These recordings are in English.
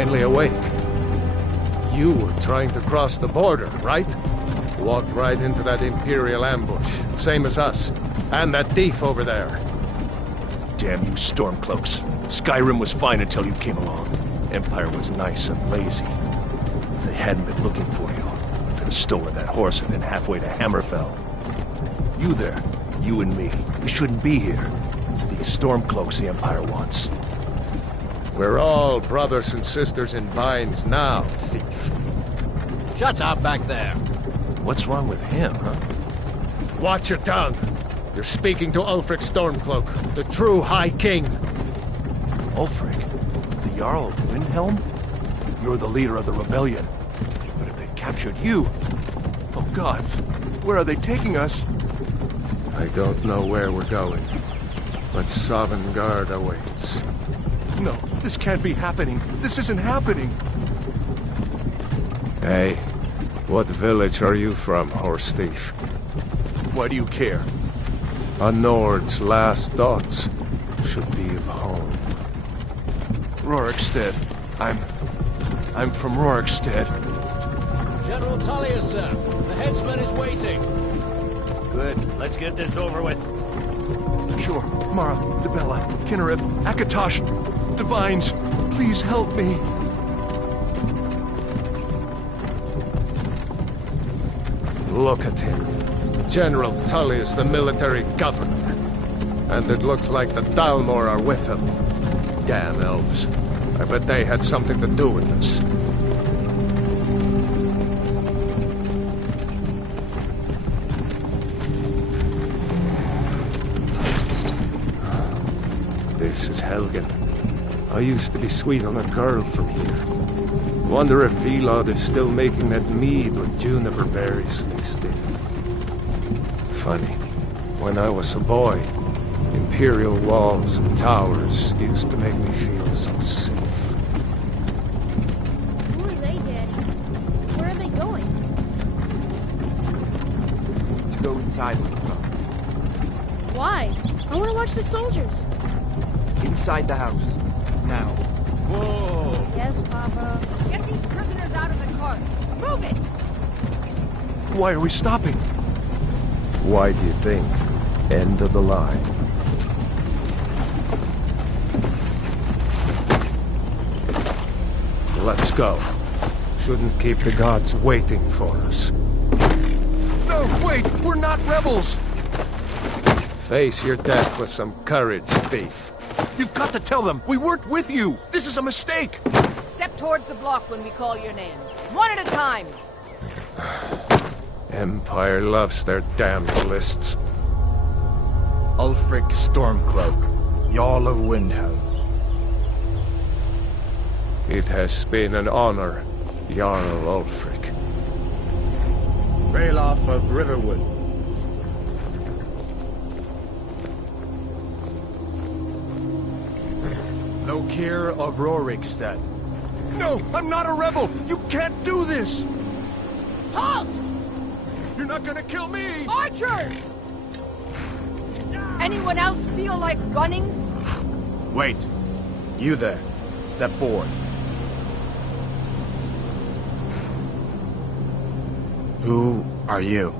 finally awake. You were trying to cross the border, right? Walked right into that Imperial ambush, same as us. And that thief over there. Damn you Stormcloaks. SKyRiM was fine until you came along. Empire was nice and lazy. If they hadn't been looking for you, I could have stolen that horse and been halfway to Hammerfell. You there, you and me, we shouldn't be here. It's these Stormcloaks the Empire wants. We're all brothers and sisters in binds now, thief. Shut up back there. What's wrong with him, huh? Watch your tongue. You're speaking to Ulfric Stormcloak, the true High King. Ulfric? The Jarl of Windhelm? You're the leader of the rebellion. But if they've captured you... Oh gods, where are they taking us? I don't know where we're going, but Sovngarde awaits. No, this can't be happening. This isn't happening. Hey, what village are you from, horse thief? Why do you care? A Nord's last thoughts should be of home. Rorikstead. I'm from Rorikstead. General Tullius, sir. The headsman is waiting. Good. Let's get this over with. Sure. Mara, Dibella, Kinnereth, Akatosh, Divines, please help me. Look at him. General Tullius, the military governor. And it looks like the Dalmor are with him. Damn elves. I bet they had something to do with this. This is Helgen. I used to be sweet on a girl from here. Wonder if Vilod is still making that mead with juniper berries mixed in. Funny. When I was a boy, Imperial walls and towers used to make me feel so safe. Who are they, Daddy? Where are they going? To go inside with the phone. Why? I want to watch the soldiers. Inside the house. Now. Whoa! Yes, Papa. Get these prisoners out of the carts! Move it! Why are we stopping? Why do you think? End of the line. Let's go. Shouldn't keep the gods waiting for us. No, wait! We're not rebels! Face your death with some courage, thief. You've got to tell them! We weren't with you! This is a mistake! Step towards the block when we call your name. One at a time! Empire loves their damned lists. Ulfric Stormcloak, Jarl of Windhelm. It has been an honor, Jarl Ulfric. Ralof of Riverwood. Lokir of Rorikstead. No! I'm not a rebel! You can't do this! Halt! You're not gonna kill me! Archers! Anyone else feel like running? Wait. You there. Step forward. Who are you?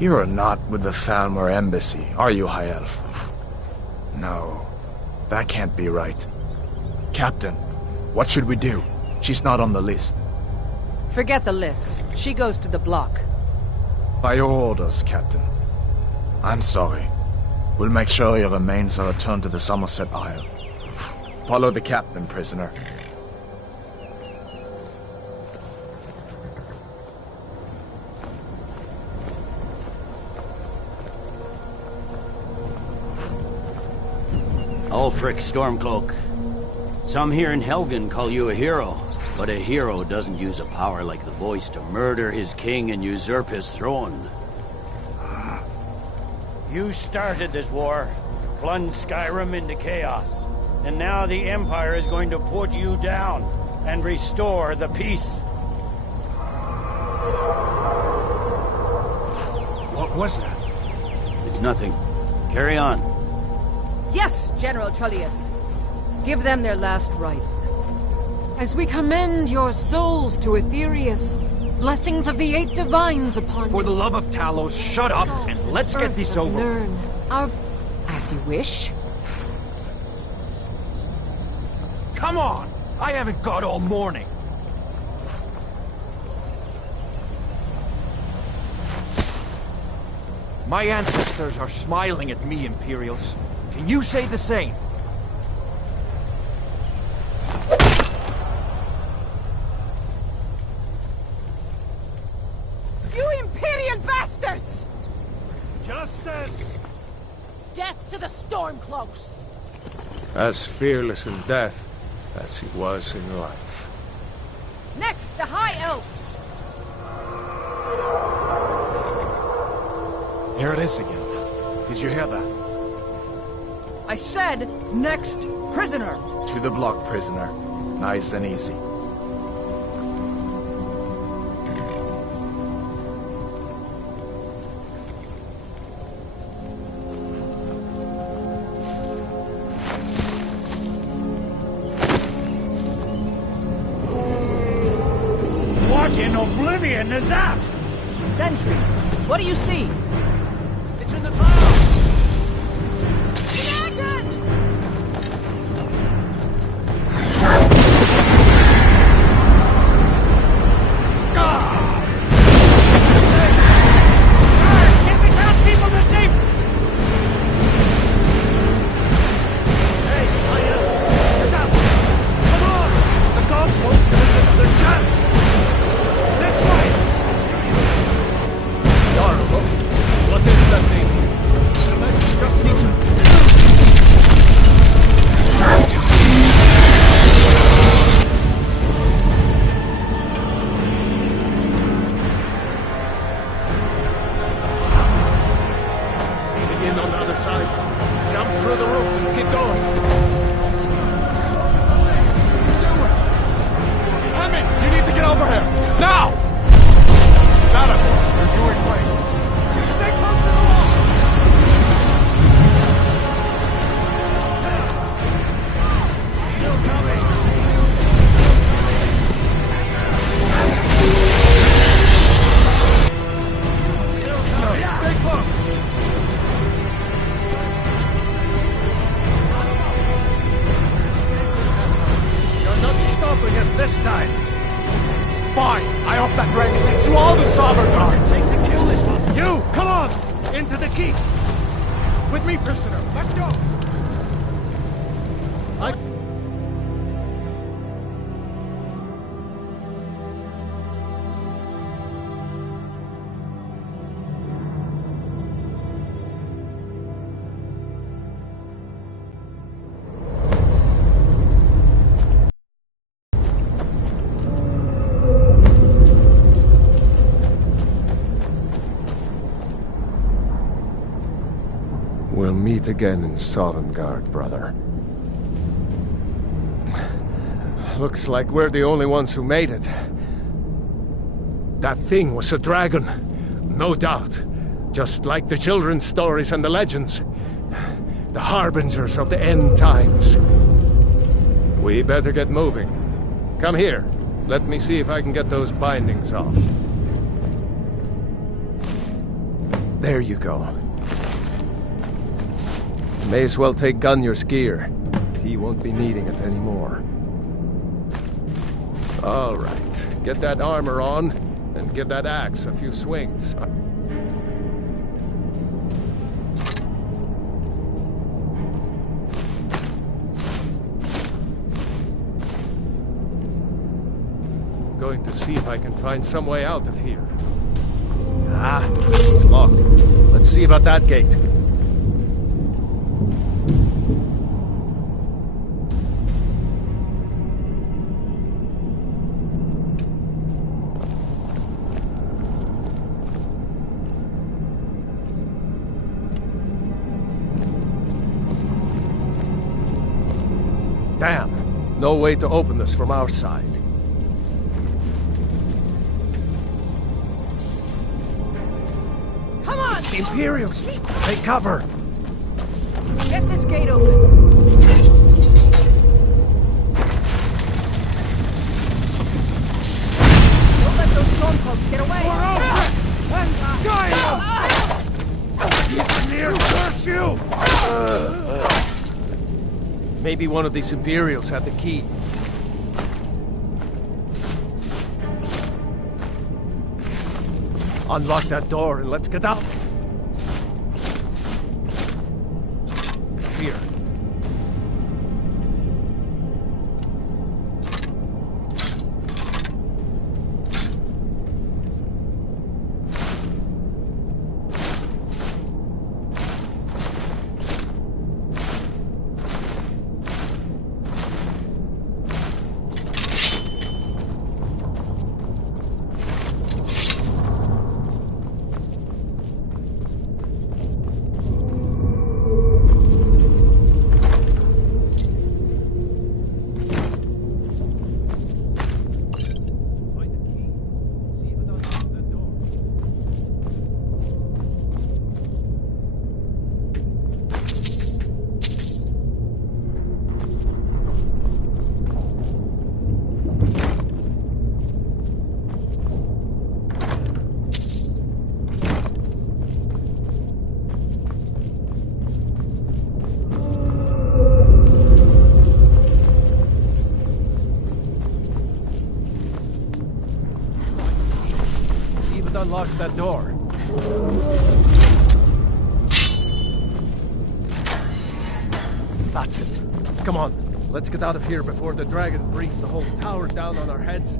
You're not with the Thalmor embassy, are you, High Elf? No, that can't be right. Captain, what should we do? She's not on the list. Forget the list. She goes to the block. By your orders, Captain. I'm sorry. We'll make sure your remains are returned to the Somerset Isle. Follow the captain, prisoner. Ulfric Stormcloak. Some here in Helgen call you a hero, but a hero doesn't use a power like the voice to murder his king and usurp his throne. You started this war, plunged SKyRiM into chaos, and now the Empire is going to put you down and restore the peace. What was that? It's nothing. Carry on. Yes, General Tullius. Give them their last rites. As we commend your souls to Aetherius, blessings of the Eight Divines upon you. For the love of Talos, shut up and let's get this over. Learn our... As you wish. Come on! I haven't got all morning. My ancestors are smiling at me, Imperials. Can you say the same? You Imperial bastards! Justice! Death to the Stormcloaks! As fearless in death as he was in life. Next, the High Elf! Here it is again. Did you hear that? I said, next prisoner! To the block, prisoner. Nice and easy. What in oblivion is that? Sentries, what do you see? It's in the clouds! This time. Fine. I hope that dragon takes you all to Sovngarde. Take to kill this monster. You, come on, into the keep. With me, prisoner. Let's go. We'll meet again in Sovngarde, brother. Looks like we're the only ones who made it. That thing was a dragon, no doubt. Just like the children's stories and the legends. The harbingers of the end times. We better get moving. Come here. Let me see if I can get those bindings off. There you go. May as well take Gunyar's gear. He won't be needing it anymore. All right, get that armor on, and give that axe a few swings. Going to see if I can find some way out of here. Ah, it's locked. Let's see about that gate. Damn, no way to open this from our side. The Imperials! Take cover! Get this gate open! Don't let those stormcloaks get away! We're over! And SKyRiM! He's near, curse you! Maybe one of these Imperials had the key. Unlock that door and let's get out. Here. Unlocks that door. That's it. Come on, let's get out of here before the dragon brings the whole tower down on our heads.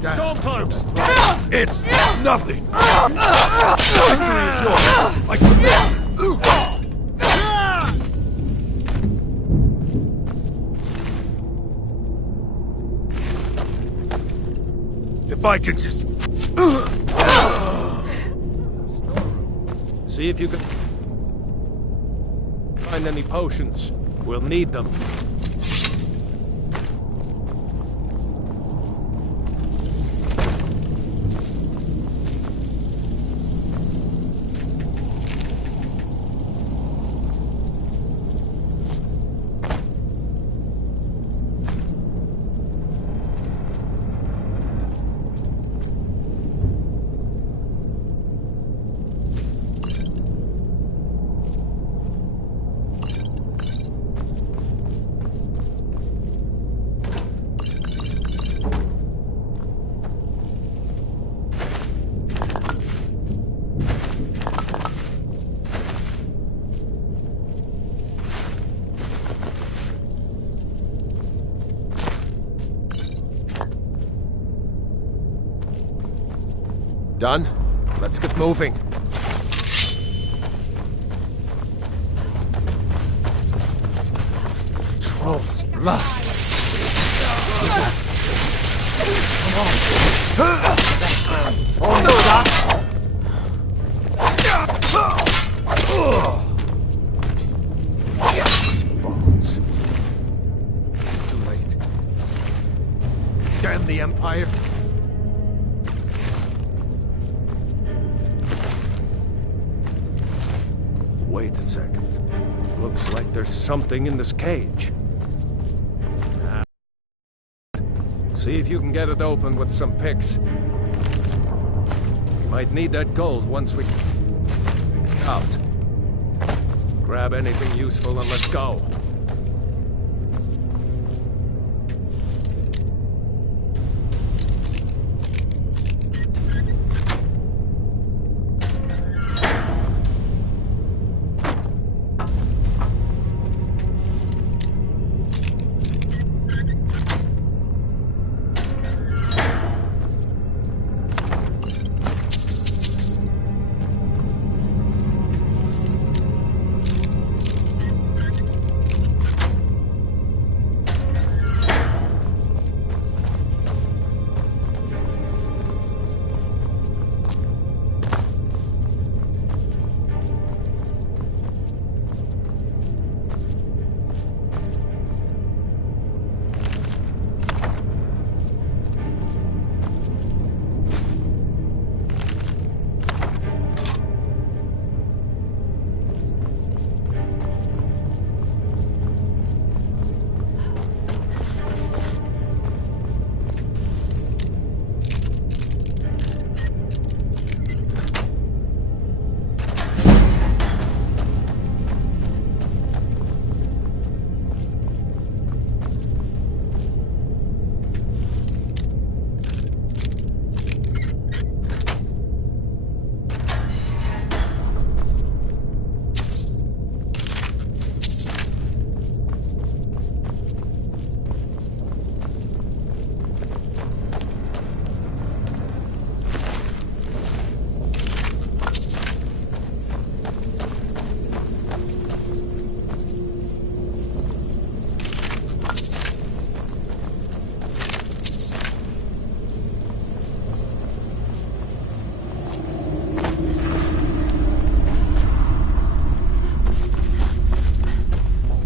Stormcloaks! It's nothing! Victory is yours! I submit! If I can just... See if you can find any potions. We'll need them. Done? Let's get moving. Troll's blood. Come on. On the top. Bones. Too late. Damn the Empire. there's something in this cage. See if you can get it open with some picks. We might need that gold once we... out. Grab anything useful and let's go.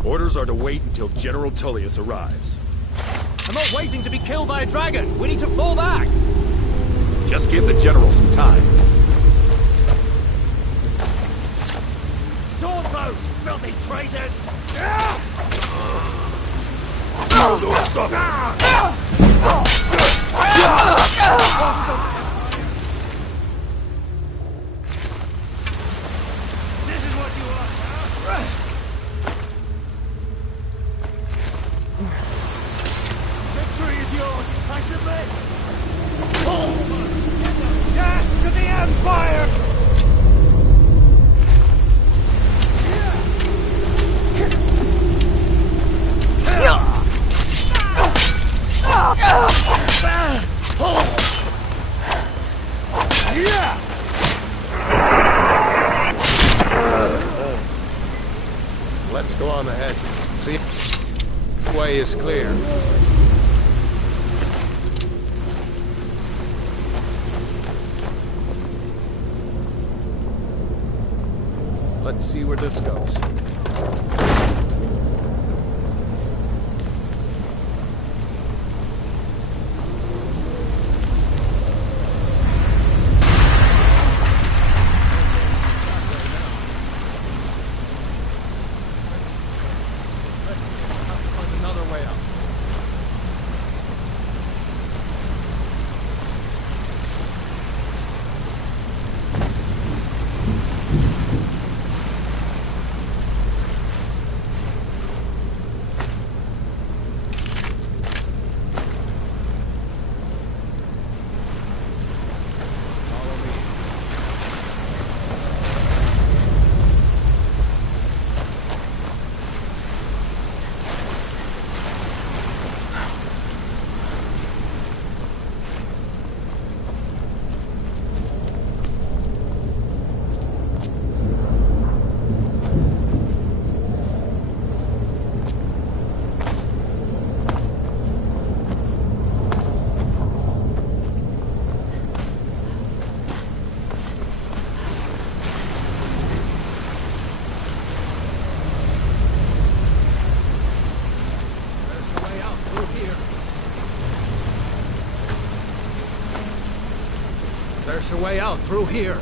Orders are to wait until General Tullius arrives. I'm not waiting to be killed by a dragon. We need to fall back. Just give the General some time. Sword bows, filthy traitors! This is what you want, huh? Victory is yours, I submit! Death to the Empire! Let's go on ahead. See if the way is clear. Let's see where this goes. Another way up. There's a way out through here.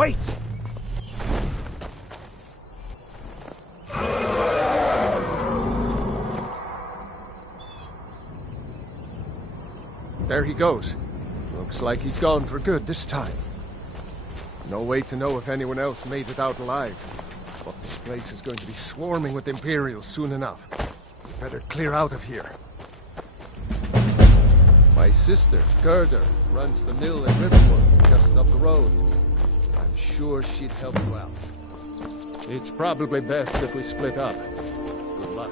Wait! There he goes. Looks like he's gone for good this time. No way to know if anyone else made it out alive. But this place is going to be swarming with Imperials soon enough. Better clear out of here. My sister, Gerda, runs the mill in Riverwood, just up the road. I'm sure she'd help you out. It's probably best if we split up. Good luck.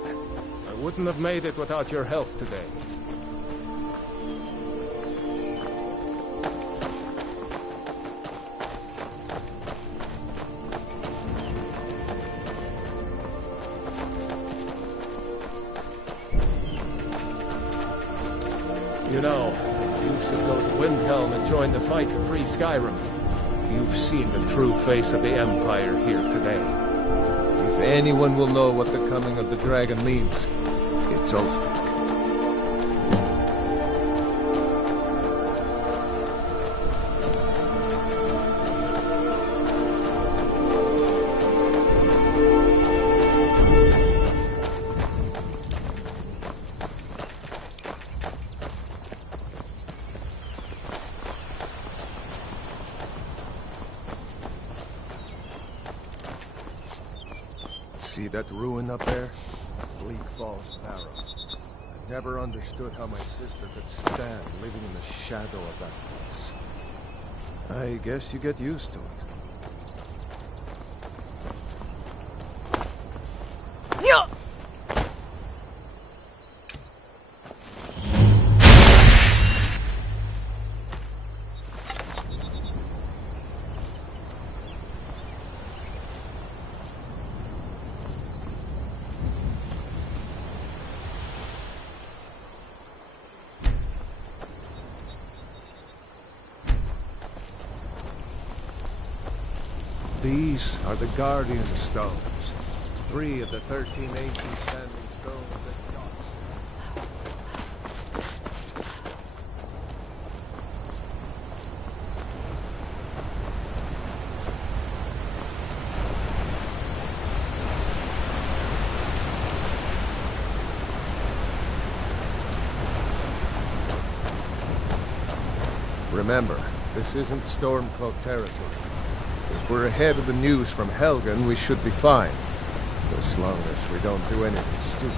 I wouldn't have made it without your help today. You know, you should go to Windhelm and join the fight to free SKyRiM. You've seen the true face of the Empire here today. If anyone will know what the coming of the dragon means, it's Ulfric. See that ruin up there? Bleak Falls Barrows. I never understood how my sister could stand living in the shadow of that place. I guess you get used to it. These are the Guardian Stones. 3 of the 13 ancient standing stones at Knox. Remember, this isn't Stormcloak territory. If we're ahead of the news from Helgen, we should be fine. As long as we don't do anything stupid.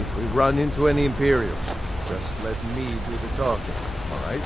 If we run into any Imperials, just let me do the talking, alright?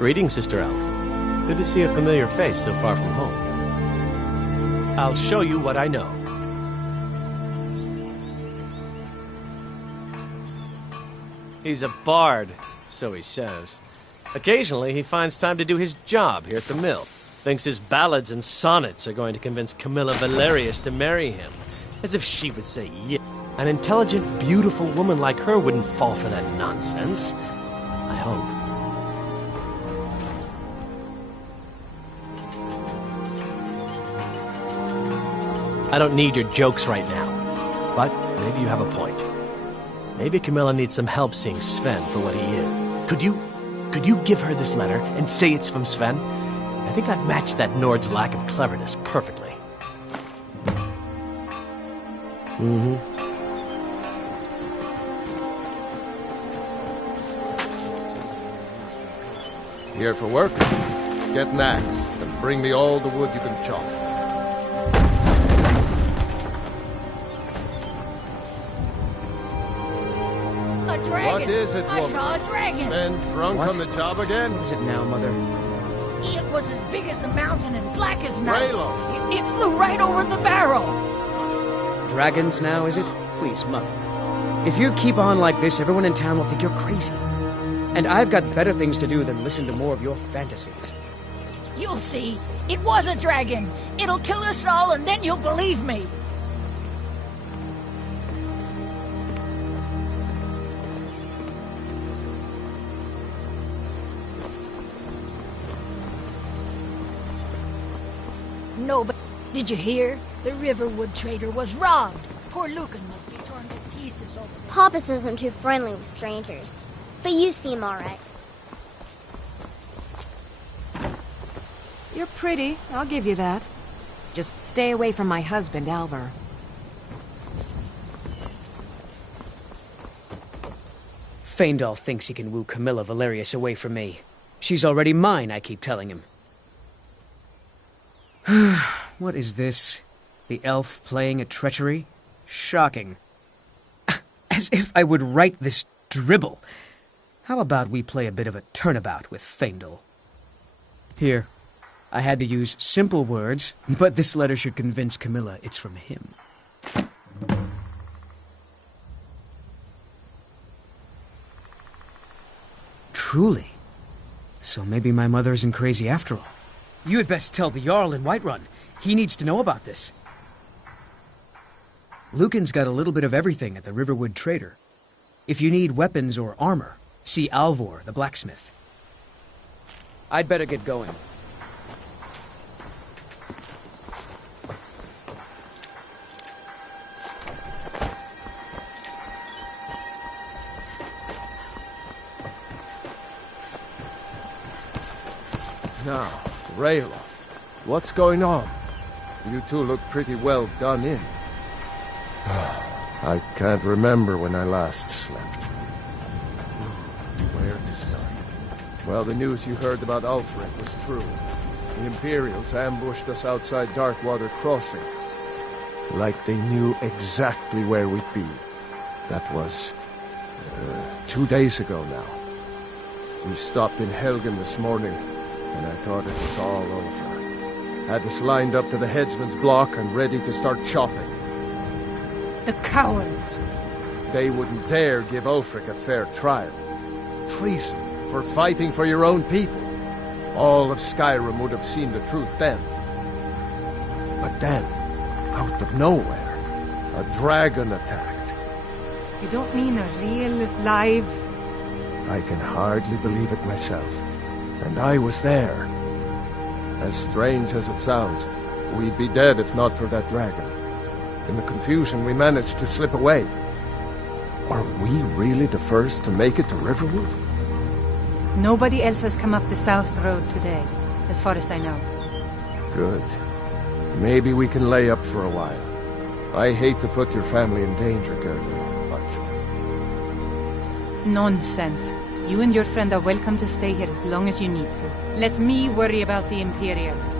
Greetings, Sister Elf. Good to see a familiar face so far from home. I'll show you what I know. He's a bard, so he says. Occasionally, he finds time to do his job here at the mill. Thinks his ballads and sonnets are going to convince Camilla Valerius to marry him. As if she would say yes. An intelligent, beautiful woman like her wouldn't fall for that nonsense. I hope. I don't need your jokes right now. But maybe you have a point. Maybe Camilla needs some help seeing Sven for what he is. Could you give her this letter and say it's from Sven? I think I've matched that Nord's lack of cleverness perfectly. Mm-hmm. Here for work? Get an axe and bring me all the wood you can chop. A dragon! What is it, I woman? saw a dragon! Sven drunk What? on the job again? What is it now, Mother? It was as big as the mountain and black as night. Raylo. It flew right over the barrel. Dragons now, is it? Please, Mother. If you keep on like this, everyone in town will think you're crazy. And I've got better things to do than listen to more of your fantasies. You'll see. It was a dragon. It'll kill us all, and then you'll believe me. No, but did you hear? The Riverwood trader was robbed. Poor Lucan must be torn to pieces over this. Papa says I'm too friendly with strangers. But you seem alright. You're pretty, I'll give you that. Just stay away from my husband, Alvar. Feindal thinks he can woo Camilla Valerius away from me. She's already mine, I keep telling him. What is this? The elf playing at treachery? Shocking. As if I would write this dribble. How about we play a bit of a turnabout with Feindal? Here. I had to use simple words, but this letter should convince Camilla it's from him. Truly. So maybe my mother isn't crazy after all. You had best tell the Jarl in Whiterun. He needs to know about this. Lucan's got a little bit of everything at the Riverwood Trader. If you need weapons or armor, see Alvor, the blacksmith. I'd better get going. Now, Raylo, what's going on? You two look pretty well done in. I can't remember when I last slept. Where to start? Well, the news you heard about Ulfric was true. The Imperials ambushed us outside Darkwater Crossing. Like they knew exactly where we'd be. That was 2 days ago now. We stopped in Helgen this morning, and I thought it was all over. Had us lined up to the headsman's block and ready to start chopping. The cowards. They wouldn't dare give Ulfric a fair trial. Treason for fighting for your own people. All of SKyRiM would have seen the truth then. But then, out of nowhere, a dragon attacked. You don't mean a real, live... I can hardly believe it myself. And I was there. As strange as it sounds, we'd be dead if not for that dragon. In the confusion, we managed to slip away. Are we really the first to make it to Riverwood? Nobody else has come up the South Road today, as far as I know. Good. Maybe we can lay up for a while. I hate to put your family in danger, Gerda, but... Nonsense. You and your friend are welcome to stay here as long as you need to. Let me worry about the Imperials.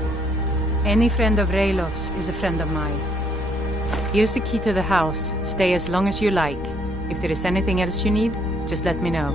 Any friend of Raylof's is a friend of mine. Here's the key to the house. Stay as long as you like. If there is anything else you need, just let me know.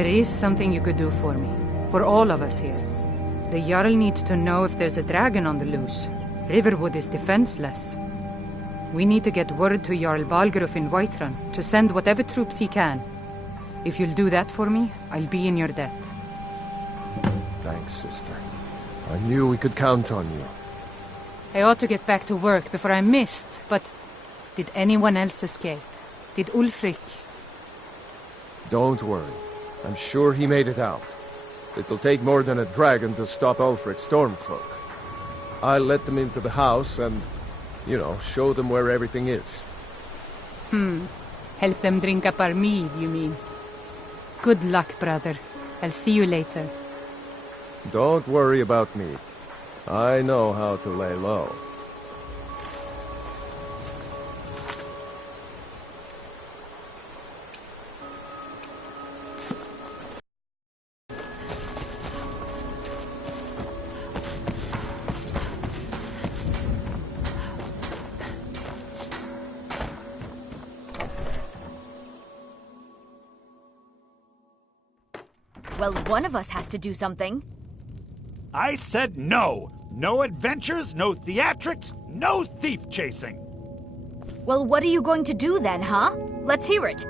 There is something you could do for me. For all of us here. The Jarl needs to know if there's a dragon on the loose. Riverwood is defenseless. We need to get word to Jarl Balgruuf in Whiterun to send whatever troops he can. If you'll do that for me, I'll be in your debt. Thanks, sister. I knew we could count on you. I ought to get back to work before I'm missed, but did anyone else escape? Did Ulfric? Don't worry. I'm sure he made it out. It'll take more than a dragon to stop Ulfric's Stormcloak. I'll let them into the house and, show them where everything is. Help them drink up our mead, you mean? Good luck, brother. I'll see you later. Don't worry about me. I know how to lay low. Well, one of us has to do something. I said no! No adventures, no theatrics, no thief chasing! Well, what are you going to do then, huh? Let's hear it.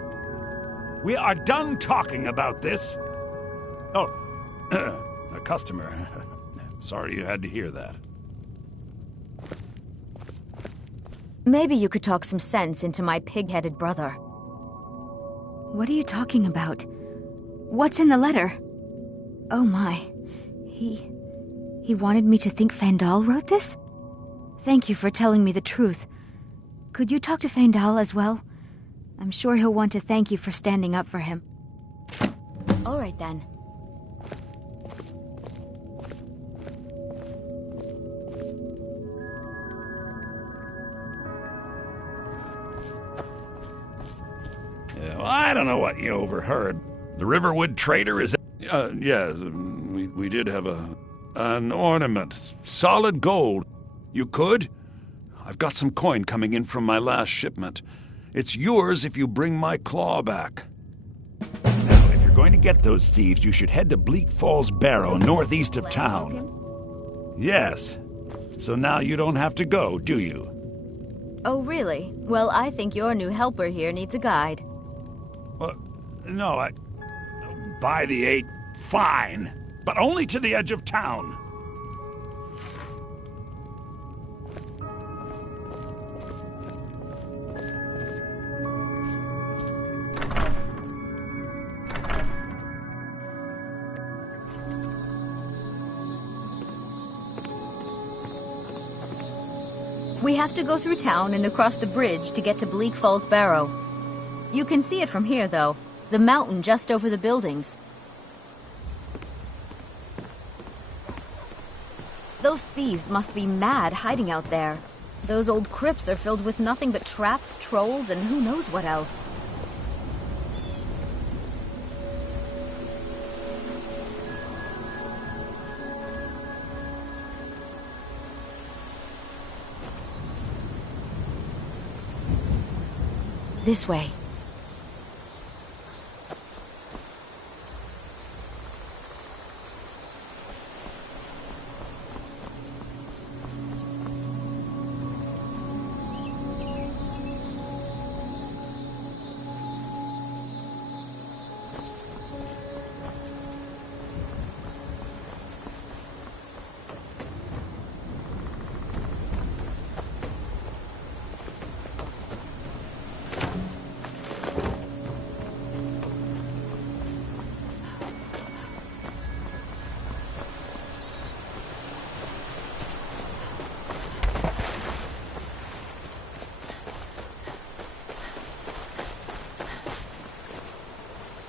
We are done talking about this. Oh, a customer. Sorry you had to hear that. Maybe you could talk some sense into my pig-headed brother. What are you talking about? What's in the letter? Oh my. He wanted me to think Fandal wrote this? Thank you for telling me the truth. Could you talk to Fandal as well? I'm sure he'll want to thank you for standing up for him. All right then. Yeah, well, I don't know what you overheard. The Riverwood trader is... we did have an ornament. Solid gold. You could? I've got some coin coming in from my last shipment. It's yours if you bring my claw back. Now, if you're going to get those thieves, you should head to Bleak Falls Barrow, northeast of town. Yes. So now you don't have to go, do you? Oh, really? Well, I think your new helper here needs a guide. Well, no, By the 8, fine. But only to the edge of town. We have to go through town and across the bridge to get to Bleak Falls Barrow. You can see it from here, though. The mountain just over the buildings. Those thieves must be mad hiding out there. Those old crypts are filled with nothing but traps, trolls, and who knows what else. This way.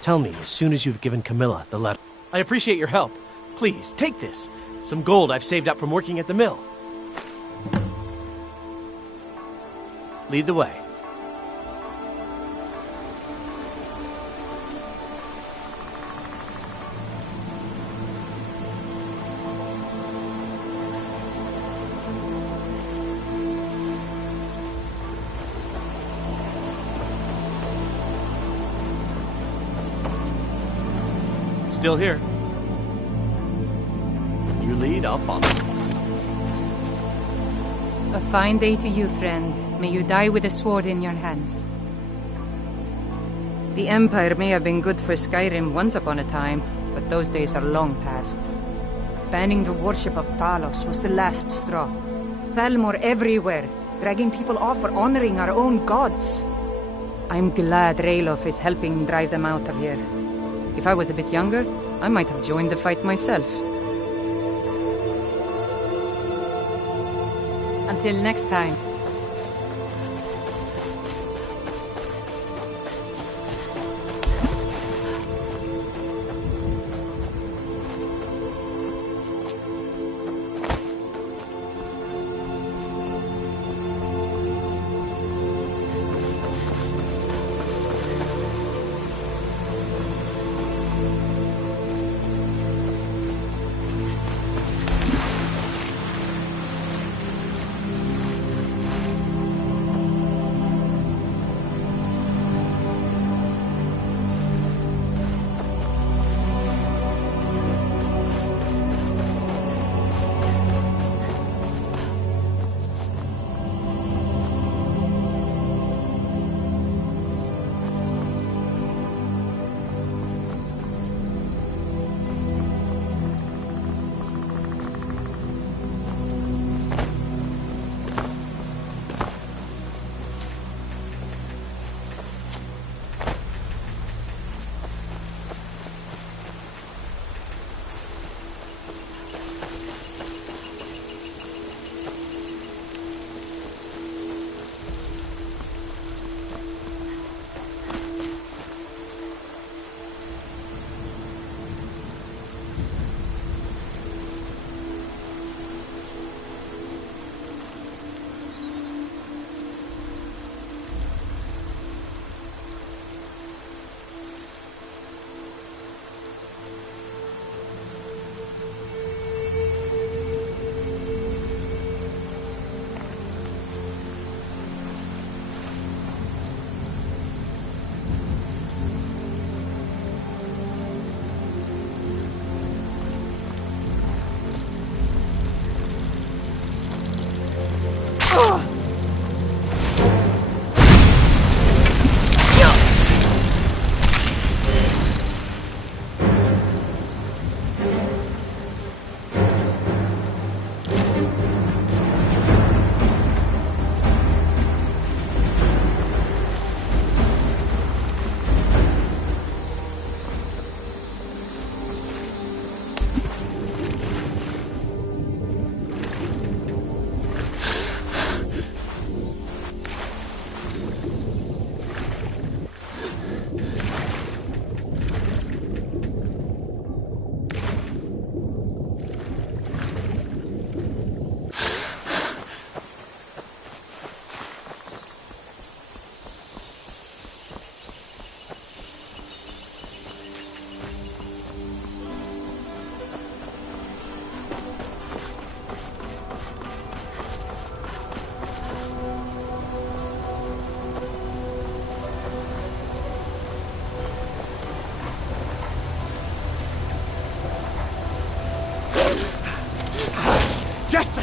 Tell me as soon as you've given Camilla the letter. I appreciate your help. Please, take this. Some gold I've saved up from working at the mill. Lead the way. Still here. You lead, I'll follow. A fine day to you, friend. May you die with a sword in your hands. The Empire may have been good for SKyRiM once upon a time, but those days are long past. Banning the worship of Talos was the last straw. Thalmor everywhere, dragging people off for honoring our own gods. I'm glad Ralof is helping drive them out of here. If I was a bit younger, I might have joined the fight myself. Until next time. Just a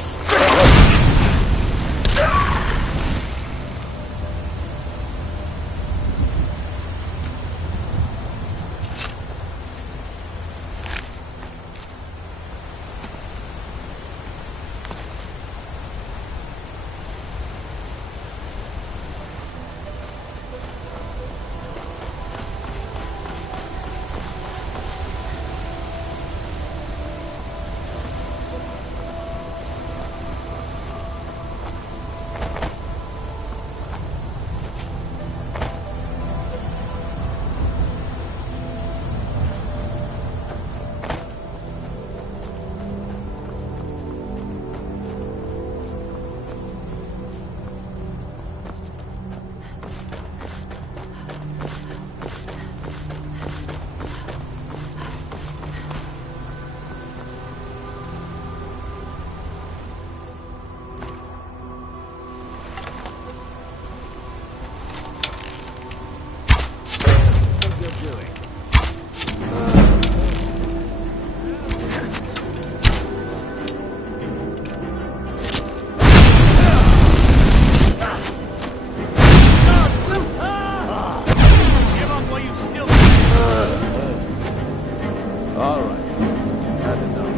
All right. You've had enough.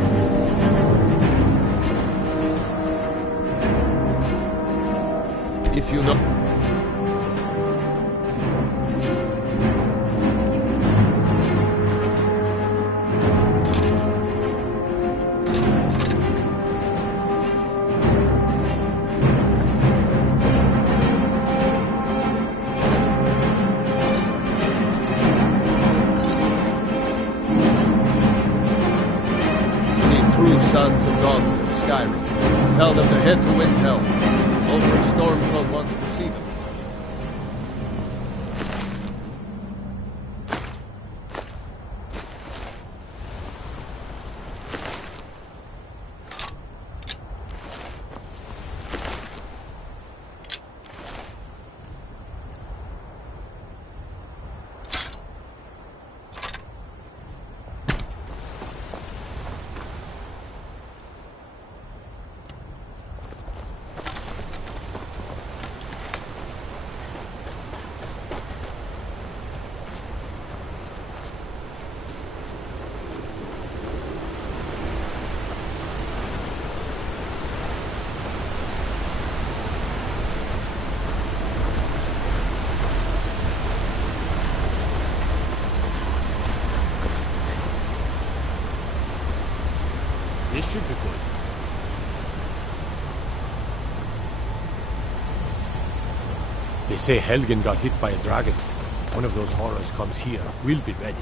If you know... Sons and daughters of SKyRiM. Tell them to head to Windhelm. Ulfric Stormcloak wants to see them. This should be good. They say Helgen got hit by a dragon. One of those horrors comes here. We'll be ready.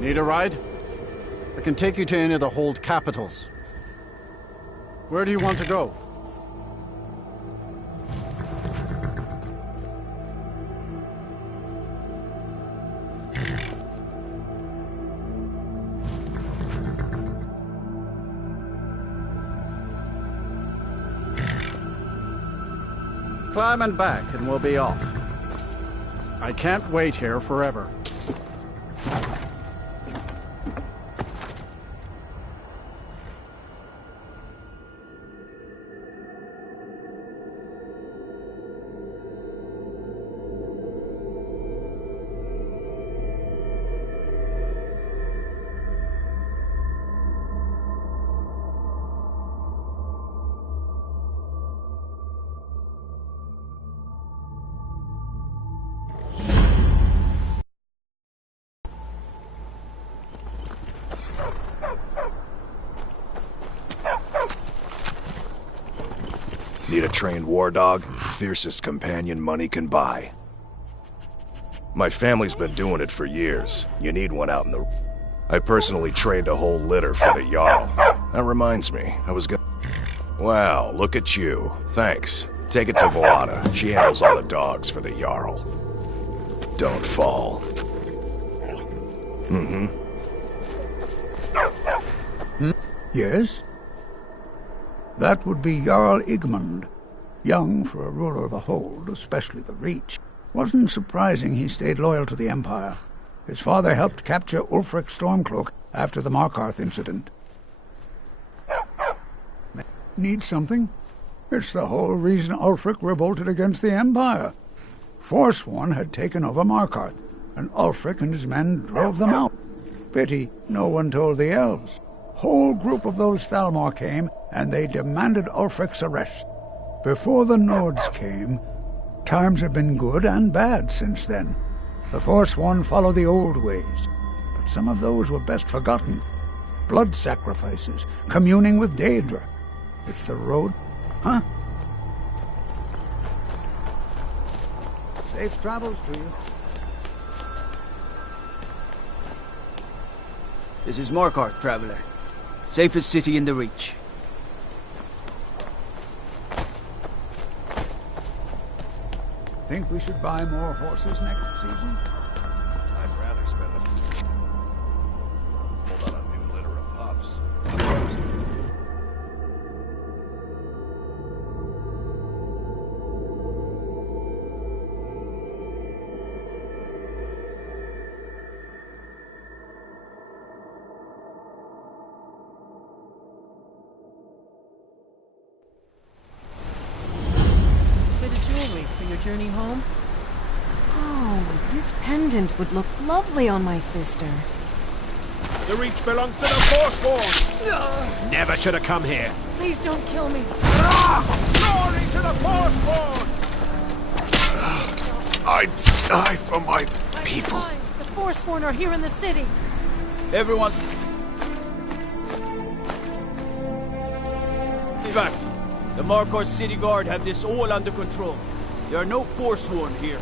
Need a ride? I can take you to any of the hold capitals. Where do you want to go? Climb and back, and we'll be off. I can't wait here forever. Need a trained war dog? Fiercest companion money can buy. My family's been doing it for years. You need one out in the... I personally trained a whole litter for the Jarl. That reminds me, I was gonna... Wow, look at you. Thanks. Take it to Volata. She handles all the dogs for the Jarl. Don't fall. Yes? That would be Jarl Igmund. Young for a ruler of a hold, especially the Reach. Wasn't surprising he stayed loyal to the Empire. His father helped capture Ulfric Stormcloak after the Markarth incident. Need something? It's the whole reason Ulfric revolted against the Empire. Forsworn had taken over Markarth, and Ulfric and his men drove them out. Pity no one told the elves. Whole group of those Thalmor came, and they demanded Ulfric's arrest. Before the Nodes came, times have been good and bad since then. The Forsworn follow the old ways, but some of those were best forgotten. Blood sacrifices, communing with Daedra. It's the road, huh? Safe travels to you. This is Markarth, traveler. Safest city in the Reach. Think we should buy more horses next season? I'd rather spend them. Hold on a new litter of pups. Bit of jewelry for your journey home? Oh, this pendant would look lovely on my sister. The Reach belongs to the Forsworn! Never should have come here. Please don't kill me. Glory to the Forsworn! I die for my people. The Forsworn are here in the city. Everyone's... Ivan, the Markarth City Guard have this all under control. There are no Forsworn here.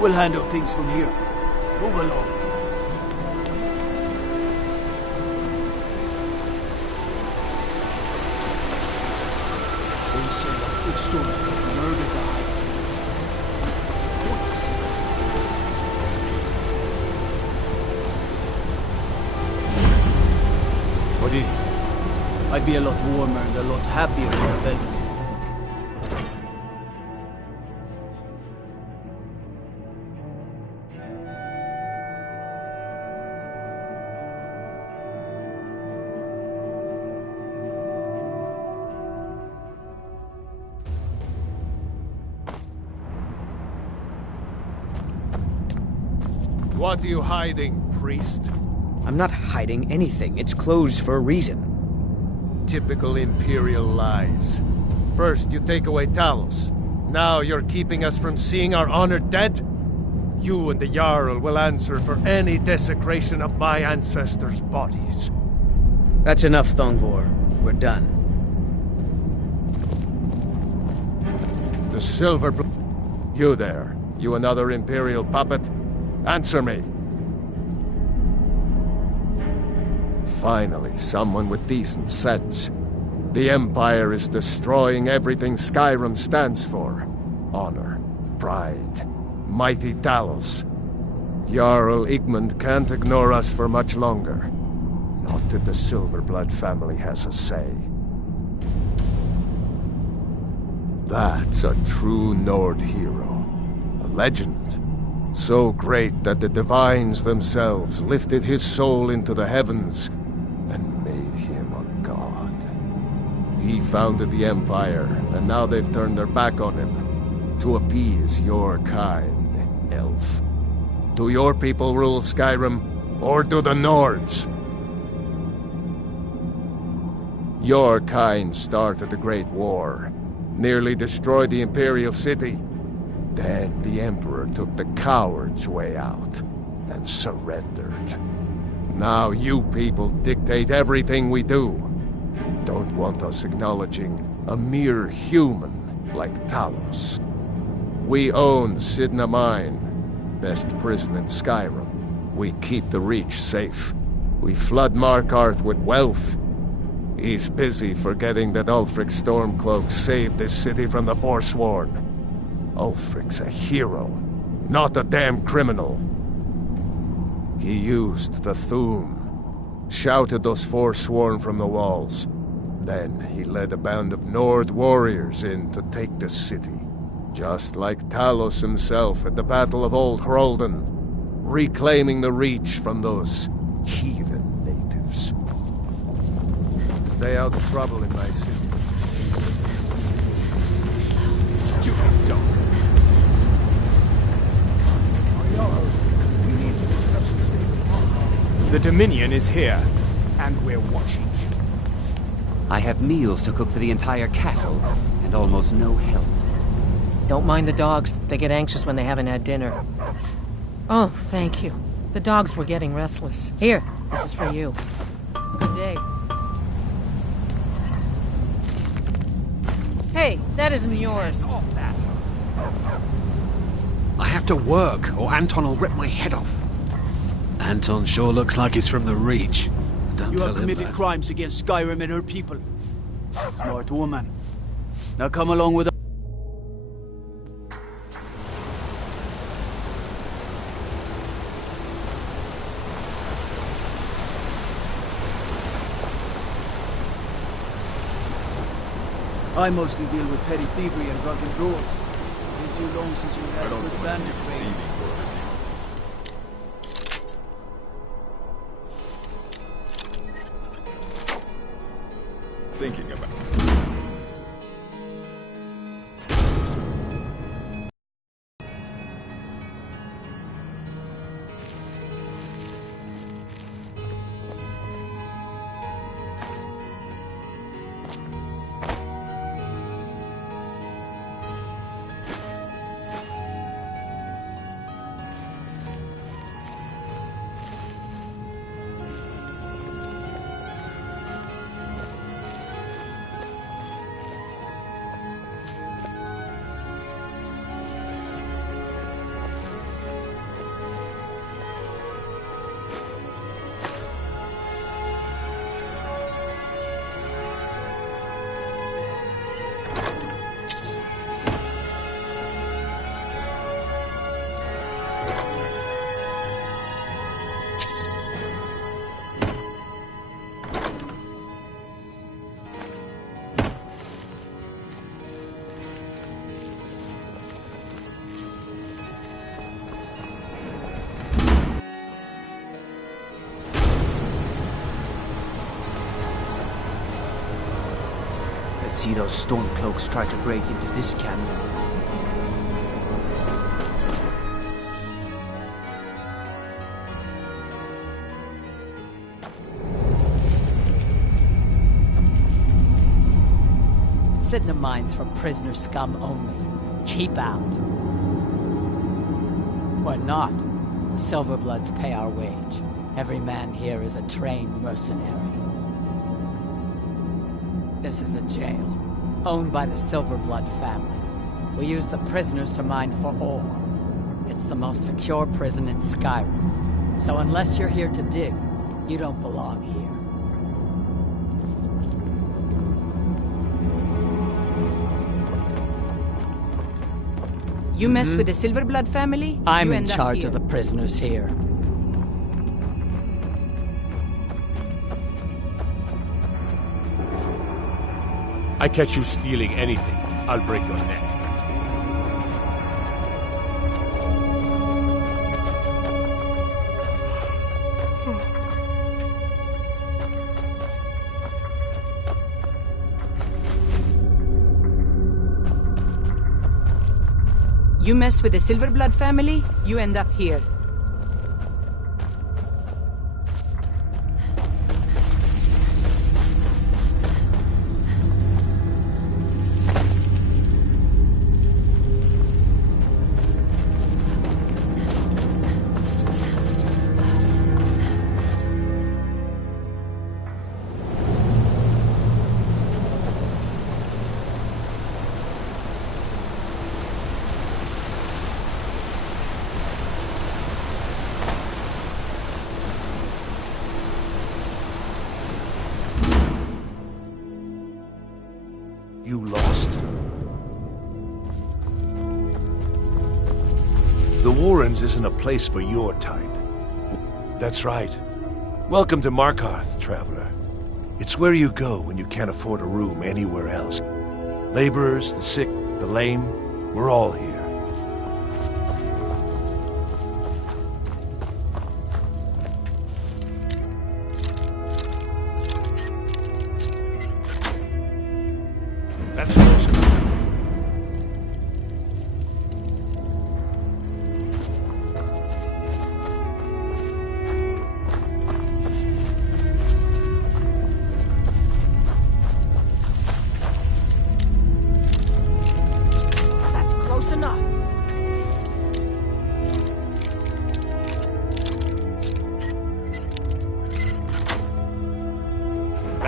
We'll handle things from here. Move along. They say a big storm murdered the High. What is it? I'd be a lot warmer and a lot happier in the bed. What are you hiding, priest? I'm not hiding anything. It's closed for a reason. Typical Imperial lies. First, you take away Talos. Now you're keeping us from seeing our honored dead? You and the Jarl will answer for any desecration of my ancestors' bodies. That's enough, Thongvor. We're done. The Silver... You there. You another Imperial puppet? Answer me. Finally, someone with decent sense. The Empire is destroying everything SKyRiM stands for. Honor, pride, mighty Talos. Jarl Igmund can't ignore us for much longer. Not if the Silverblood family has a say. That's a true Nord hero. A legend. So great that the Divines themselves lifted his soul into the heavens and made him a god. He founded the Empire, and now they've turned their back on him to appease your kind, elf. Do your people rule SKyRiM, or do the Nords? Your kind started the Great War, nearly destroyed the Imperial City. Then the Emperor took the coward's way out and surrendered. Now you people dictate everything we do. Don't want us acknowledging a mere human like Talos. We own Sidna Mine, best prison in SKyRiM. We keep the Reach safe. We flood Markarth with wealth. He's busy forgetting that Ulfric Stormcloak saved this city from the Forsworn. Ulfric's a hero, not a damn criminal. He used the Thu'um, shouted those Forsworn from the walls. Then he led a band of Nord warriors in to take the city. Just like Talos himself at the Battle of Old Hroldan, reclaiming the Reach from those heathen natives. Stay out of trouble in my city. Stupid dog. The Dominion is here, and we're watching you. I have meals to cook for the entire castle, and almost no help. Don't mind the dogs. They get anxious when they haven't had dinner. Oh, thank you. The dogs were getting restless. Here, this is for you. Good day. Hey, that isn't yours. I have to work, or Anton will rip my head off. Anton sure looks like he's from the Reach. Don't You tell have him committed that. crimes against SKyRiM and her people. Smart woman. Now come along with us. I mostly deal with petty thievery and drunken brawls. Been too long since you had a good bandit raid. Thinking about. Let's see those stormcloaks try to break into this canyon. Sidna mines for prisoner scum only. Keep out. Or not. The Silverbloods pay our wage. Every man here is a trained mercenary. This is a jail, owned by the Silverblood family. We use the prisoners to mine for ore. It's the most secure prison in SKyRiM. So unless you're here to dig, you don't belong here. You mess with the Silverblood family, I'm you in end up charge here. of the prisoners here. I catch you stealing anything, I'll break your neck. You mess with the Silverblood family, you end up here. You lost? The Warrens isn't a place for your type. That's right. Welcome to Markarth, traveler. It's where you go when you can't afford a room anywhere else. Laborers, the sick, the lame, we're all here. That's close enough.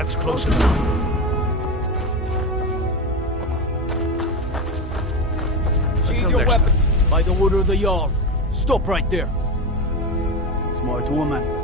That's close enough. Sheathe your weapon by the wood of the Jarl. Stop right there. Smart woman.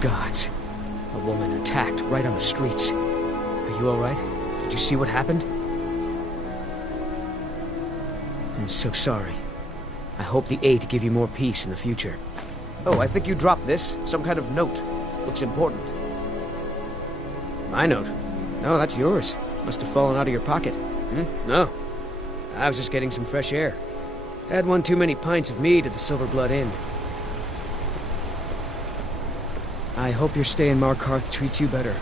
Gods. A woman attacked right on the streets. Are you alright? Did you see what happened? I'm so sorry. I hope the Eight give you more peace in the future. Oh, I think you dropped this. Some kind of note. Looks important. My note? No, that's yours. Must have fallen out of your pocket. No. I was just getting some fresh air. Had one too many pints of mead at the Silver Blood Inn. I hope your stay in Markarth treats you better.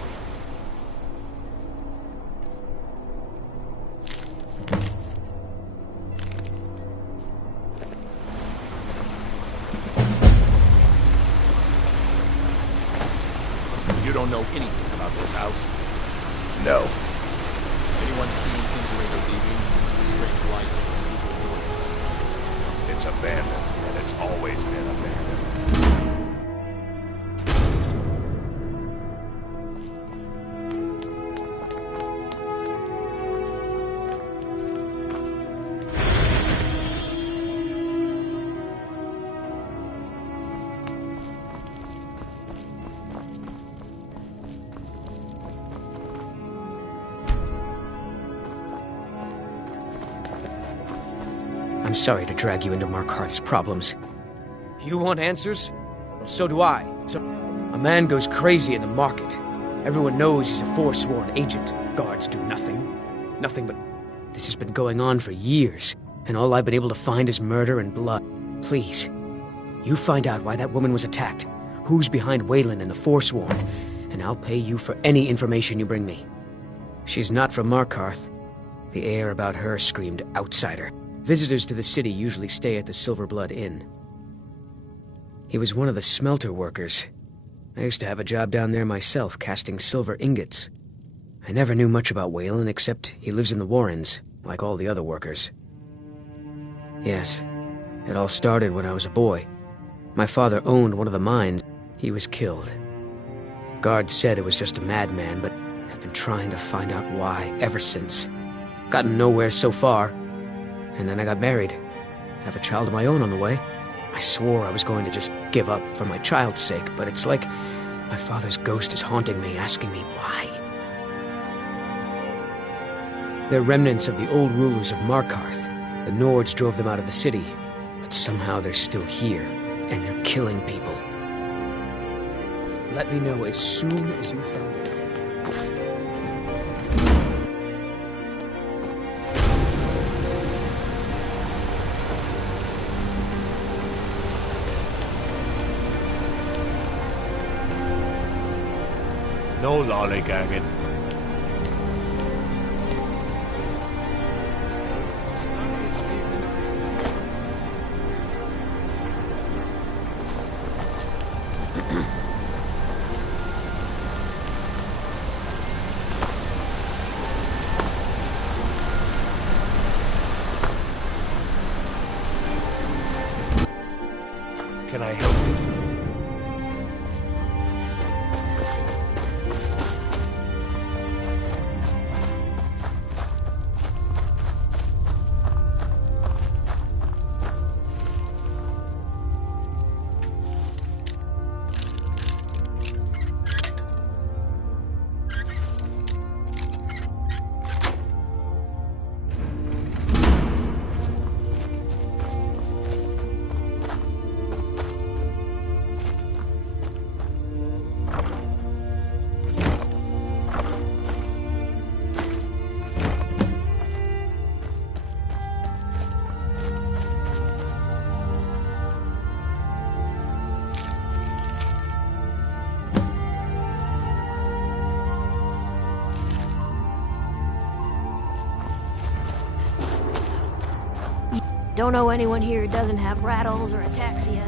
You don't know anything about this house? No. Anyone seen Insulator leaving? Strange lights, unusual noises. It's abandoned, and it's always been abandoned. I'm sorry to drag you into Markarth's problems. You want answers? Well, so do I. So, a man goes crazy in the market. Everyone knows he's a forsworn agent. Guards do nothing. Nothing but... This has been going on for years, and all I've been able to find is murder and blood. Please, you find out why that woman was attacked, who's behind Waylon and the Forsworn, and I'll pay you for any information you bring me. She's not from Markarth. The air about her screamed outsider. Visitors to the city usually stay at the Silver Blood Inn. He was one of the smelter workers. I used to have a job down there myself, casting silver ingots. I never knew much about Waylon, except he lives in the Warrens, like all the other workers. Yes, it all started when I was a boy. My father owned one of the mines. He was killed. Guards said it was just a madman, but I've been trying to find out why ever since. Gotten nowhere so far. And then I got married. Have a child of my own on the way. I swore I was going to just give up for my child's sake, but it's like my father's ghost is haunting me, asking me why. They're remnants of the old rulers of Markarth. The Nords drove them out of the city, but somehow they're still here, and they're killing people. Let me know as soon as you found anything. No lollygagging. Can I help you? Don't know anyone here who doesn't have rattles or ataxia.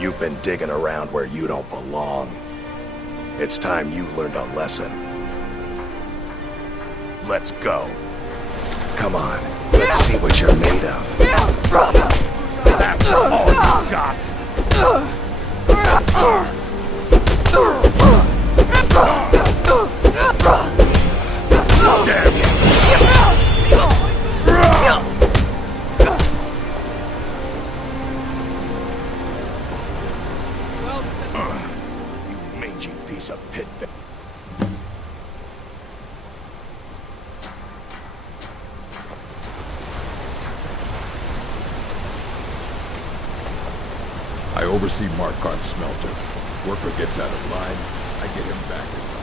You've been digging around where you don't belong. It's time you learned a lesson. Let's go. Come on, let's see what you're made of. That's all you got. Damn you! You mangy piece of pit. I oversee Markarth's smelter. Worker gets out of line, I get him back in line.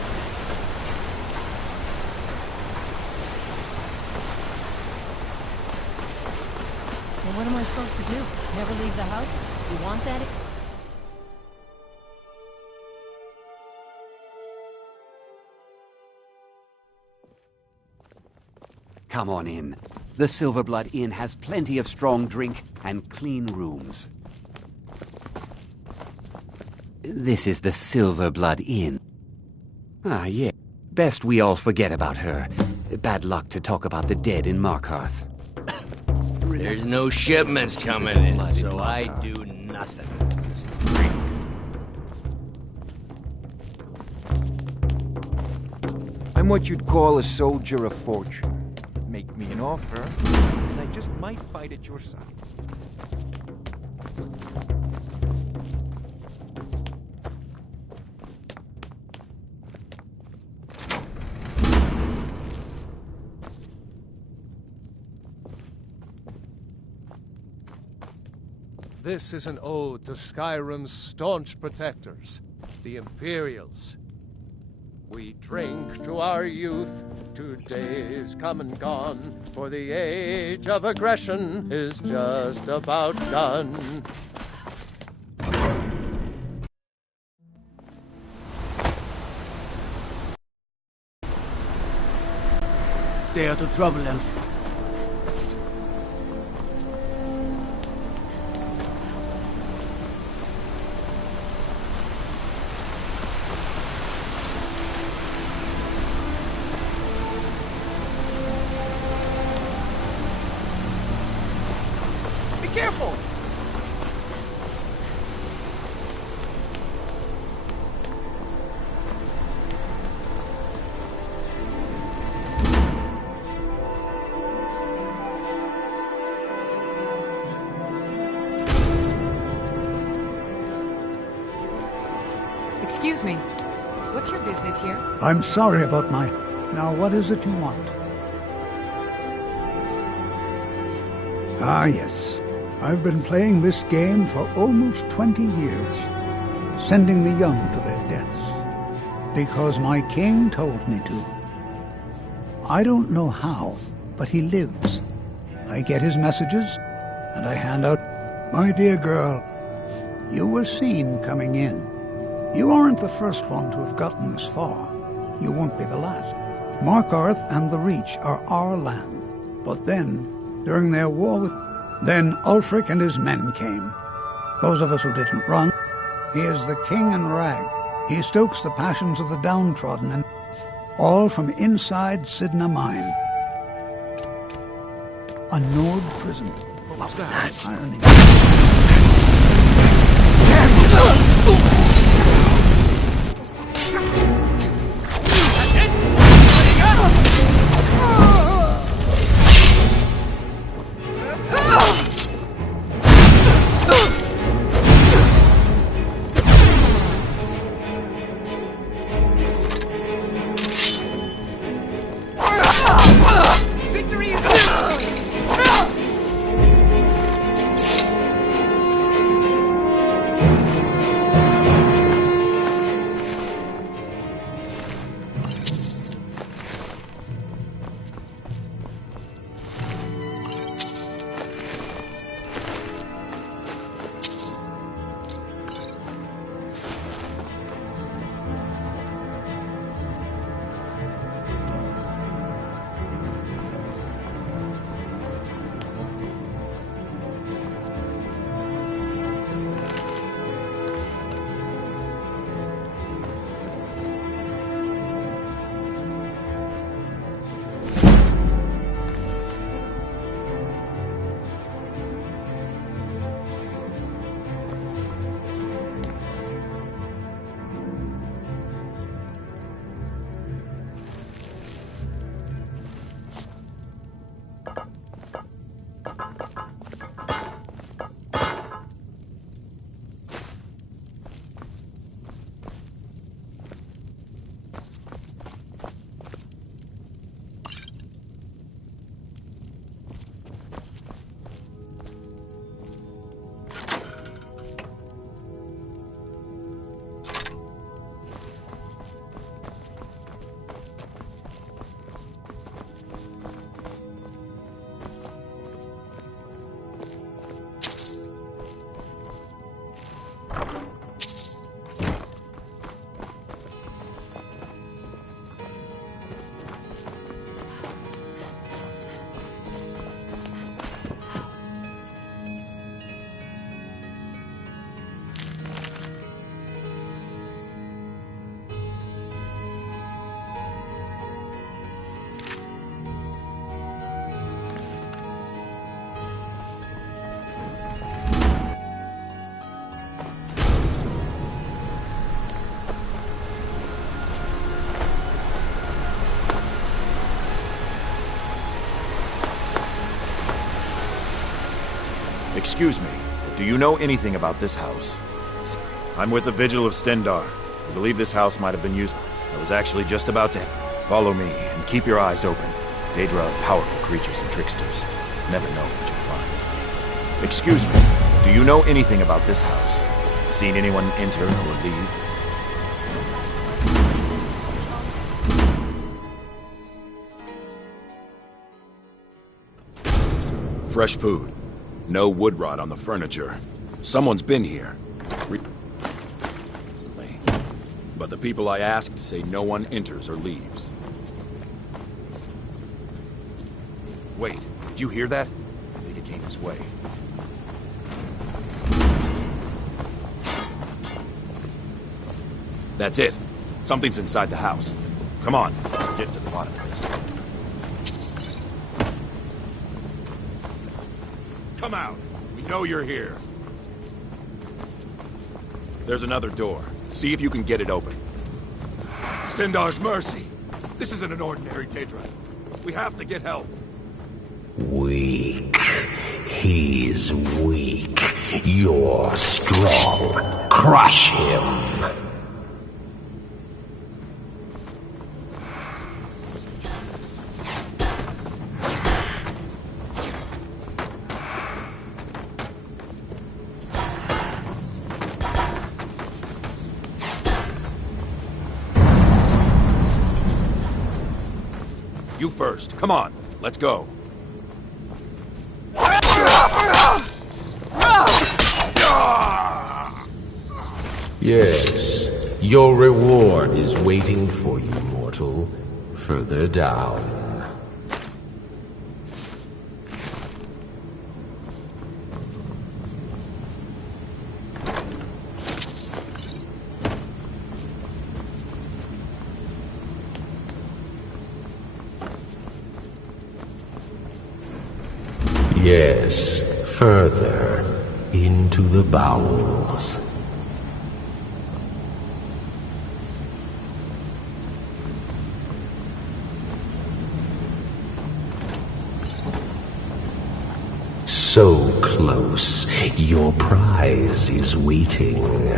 Well, what am I supposed to do? Never leave the house? You want that? Come on in. The Silverblood Inn has plenty of strong drink and clean rooms. This is the Silverblood Inn. Ah, yeah. Best we all forget about her. Bad luck to talk about the dead in Markarth. There's no shipments coming in, so I do nothing. I'm what you'd call a soldier of fortune. Make me an offer, and I just might fight at your side. This is an ode to SKyRiM's staunch protectors, the Imperials. We drink to our youth, to days come and gone, for the age of aggression is just about done. Stay out of trouble, Elf. Careful! Excuse me. What's your business here? I'm sorry about my... Now, what is it you want? Ah, yes. I've been playing this game for almost 20 years, sending the young to their deaths, because my king told me to. I don't know how, but he lives. I get his messages, and I hand out... My dear girl, you were seen coming in. You aren't the first one to have gotten this far. You won't be the last. Markarth and the Reach are our land, but then, during their war with... Then Ulfric and his men came. Those of us who didn't run. He is the king in rag. He stokes the passions of the downtrodden, and all from inside Sidna Mine. A Nord prison. What was that? Irony. Victory is... Excuse me, do you know anything about this house? I'm with the Vigil of Stendar. I believe this house might have been used. I was actually just about to... Follow me, and keep your eyes open. Daedra are powerful creatures and tricksters. Never know what you'll find. Excuse me, do you know anything about this house? Seen anyone enter or leave? Fresh food. No wood rot on the furniture. Someone's been here. Recently. But the people I asked say no one enters or leaves. Wait, did you hear that? I think it came this way. That's it. Something's inside the house. Come on, get to the bottom of this. Come out. We know you're here. There's another door. See if you can get it open. Stendar's mercy. This isn't an ordinary Daedra. We have to get help. Weak. He's weak. You're strong. Crush him. You first. Come on. Let's go. Yes, your reward is waiting for you, mortal. Further down. Yes, further into the bowels. So close, your prize is waiting.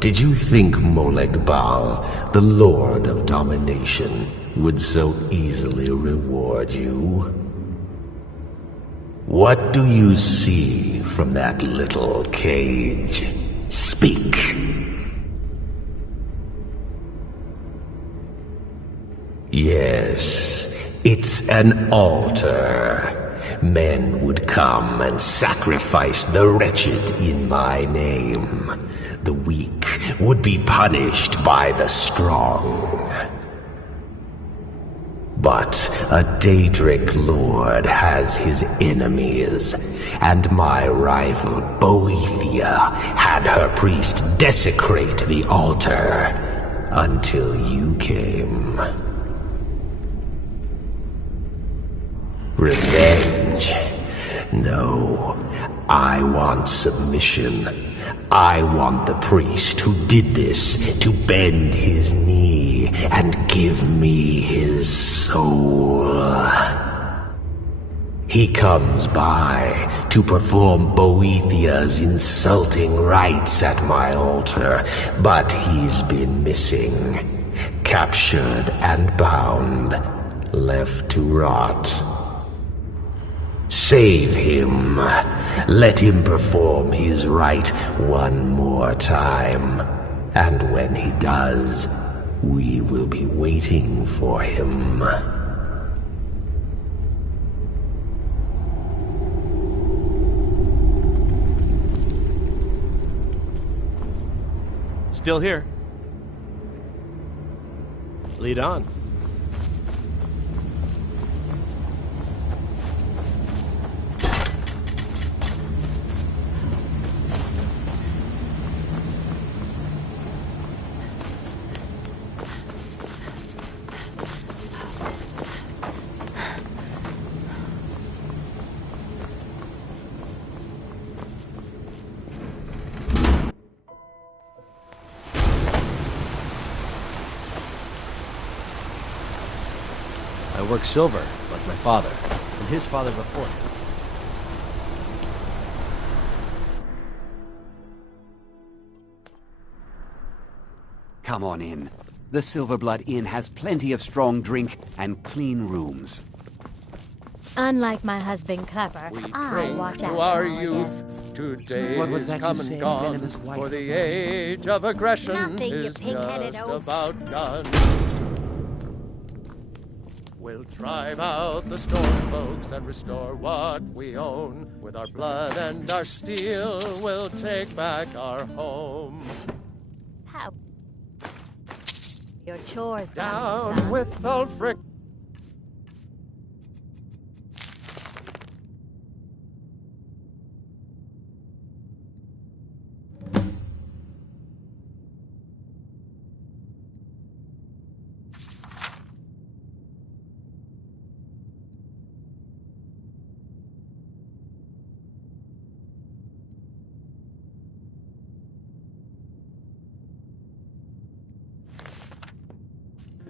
Did you think Moleg Bal, the Lord of Domination, would so easily reward you? What do you see from that little cage? Speak. Yes, it's an altar. Men would come and sacrifice the wretched in my name. The weak would be punished by the strong. But a Daedric lord has his enemies, and my rival Boethia had her priest desecrate the altar until you came. Revenge? No, I want submission. I want the priest who did this to bend his knee and give me his soul. He comes by to perform Boethia's insulting rites at my altar, but he's been missing. Captured and bound, left to rot. Save him. Let him perform his rite one more time. And when he does, we will be waiting for him. Still here. Lead on. work silver, like my father, and his father before him. Come on in. The Silverblood Inn has plenty of strong drink and clean rooms. Unlike my husband Clapper, I watch out To for our our youth, guests. today What was is that you come said, and gone, venomous wife? for the age of aggression Nothing, you is pig-headed just oaf. about done. We'll drive out the storm folks and restore what we own. With our blood and our steel, we'll take back our home. How? Your chores Down coming, son. with Ulfric.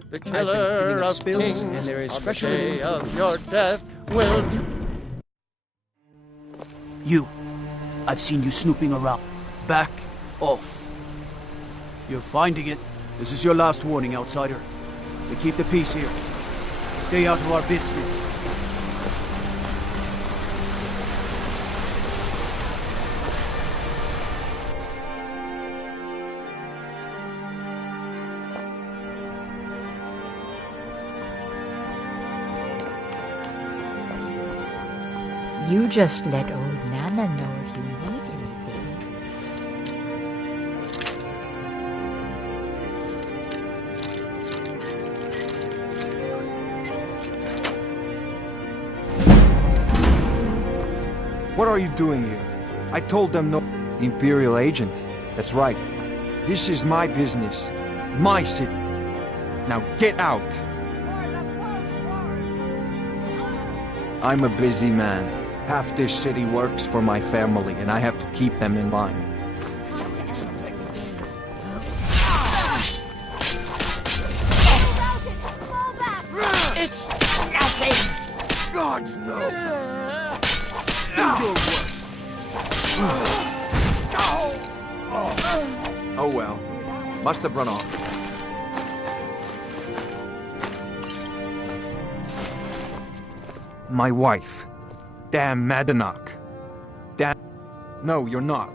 The I've been killer cleaning up of spills, kings and there is on the fresh day linen of for your death will... You. I've seen you snooping around. Back off. You're finding it. This is your last warning, outsider. We keep the peace here. Stay out of our business. You just let old Nana know if you need anything. What are you doing here? I told them no. Imperial agent. That's right. This is my business. My city. Now get out! I'm a busy man. Half this city works for my family, and I have to keep them in line. It's nothing! Gods, no! Oh well. Must have run off. My wife. Damn Madanach. Damn... No, you're not.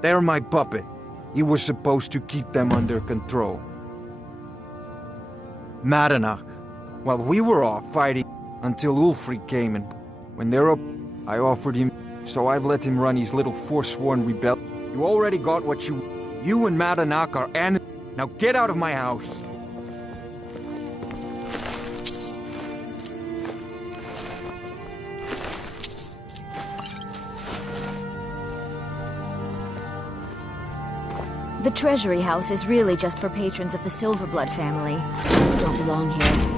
They're my puppet. He was supposed to keep them under control. Madanach. Well, we were off fighting until Ulfric came and... When they're up, I offered him... So I've let him run his little forsworn rebellion. You already got what you... You and Madanach are enemies. Now get out of my house. The Treasury House is really just for patrons of the Silverblood family. You don't belong here.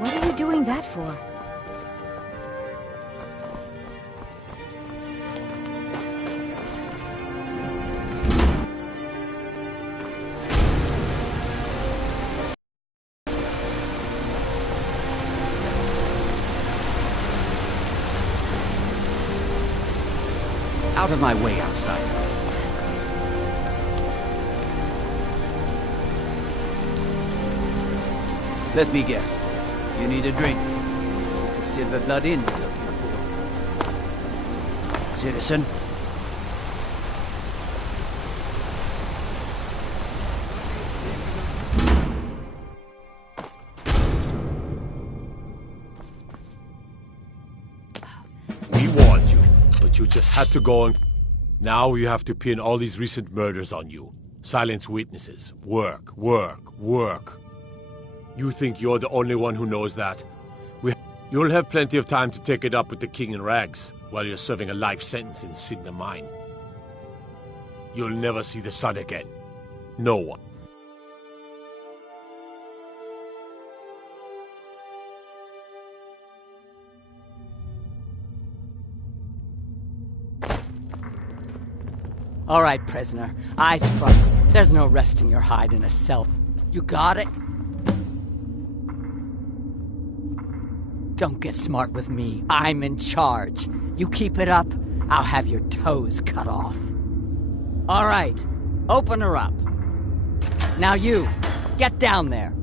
What are you doing that for? Out of my way, outsider. Let me guess. You need a drink. It's the Silverblood Inn you're looking for. Citizen? We warned you, but you just had to go and... Now you have to pin all these recent murders on you. Silence witnesses. Work, work, work. You think you're the only one who knows that? You'll have plenty of time to take it up with the King in Rags while you're serving a life sentence in Sidna Mine. You'll never see the sun again. No one. All right, prisoner. Eyes front. There's no resting your hide in a cell. You got it? Don't get smart with me. I'm in charge. You keep it up, I'll have your toes cut off. All right, open her up. Now you, get down there.